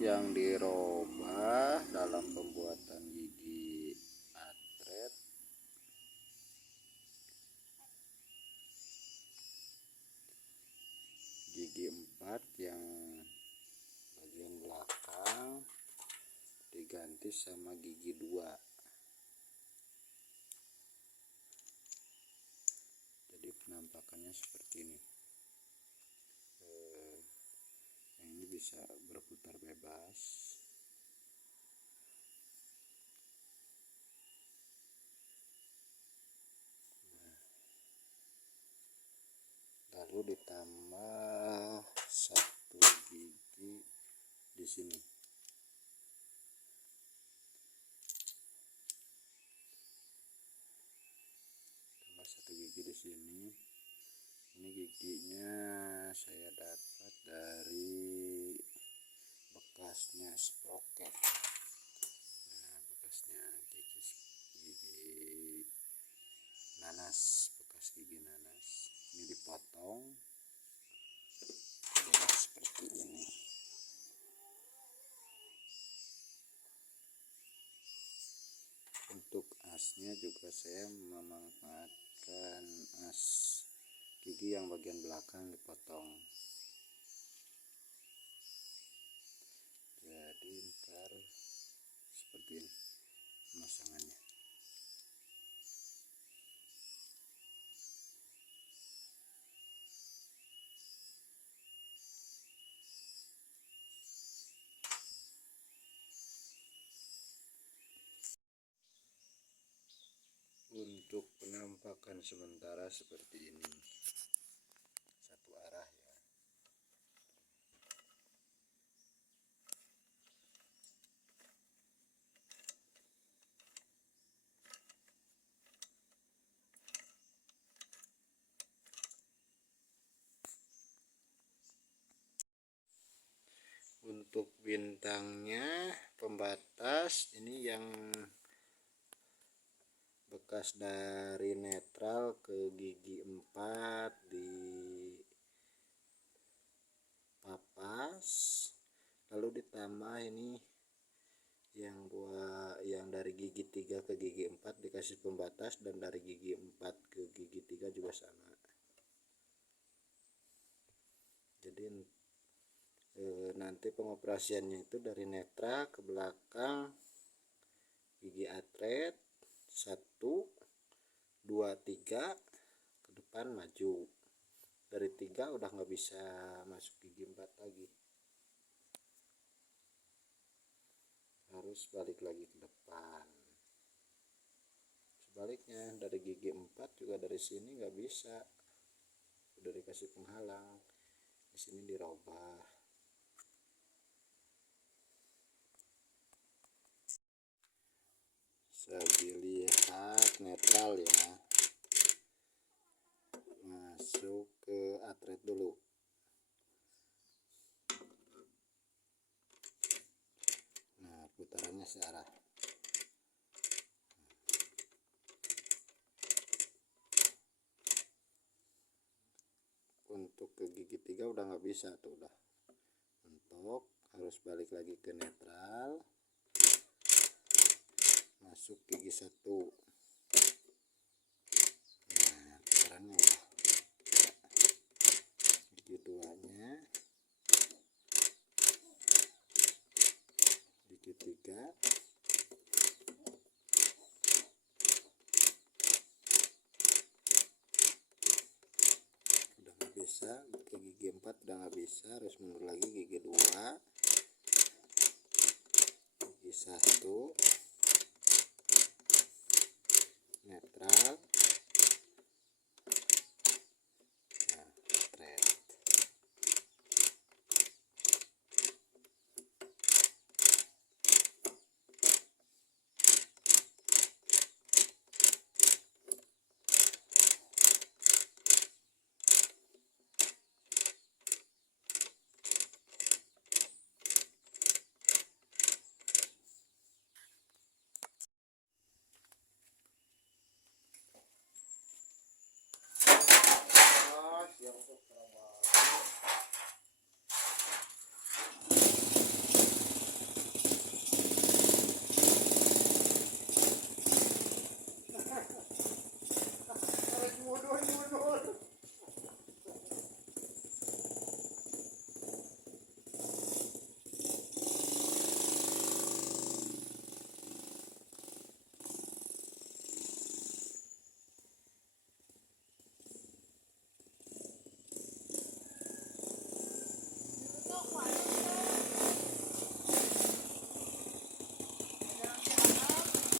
yang dirubah dalam pembuatan gigi atret. Gigi 4 yang bagian belakang diganti sama gigi 2. Jadi penampakannya seperti ini. Yang ini bisa berputar bebas. Lalu ditambah satu gigi di sini. Tambah satu gigi di sini. Ini giginya saya dapat dari bekasnya sprocket. Nah, bekasnya gigi nanas, bekas gigi nanas. Ini dipotong seperti ini. Untuk asnya juga saya memanfaatkan as gigi yang bagian belakang dipotong. Jadi ntar seperti ini pemasangannya. Untuk penampakan sementara seperti ini, satu arah ya. Untuk bintangnya pembatas ini yang bekas dari netral ke gigi 4 di papas, lalu ditambah ini yang dari gigi 3 ke gigi 4 dikasih pembatas, dan dari gigi 4 ke gigi 3 juga sama. Jadi nanti pengoperasiannya itu dari netral ke belakang gigi atret 1, 2, 3, ke depan maju. Dari 3 udah nggak bisa masuk gigi 4 lagi, harus balik lagi ke depan. Sebaliknya dari gigi 4 juga dari sini nggak bisa, udah dikasih penghalang, di sini dirubah. Saya lihat netral ya, masuk ke atret dulu. Nah, putarannya searah. Untuk ke gigi 3 udah nggak bisa tuh, udah mentok, harus balik lagi ke netral, masuk gigi 1. Nah, putarannya udah. Gigi 2-nya, gigi 3, udah nggak bisa. Ke gigi 4 udah nggak bisa, harus mundur lagi gigi 2, gigi 1, netral,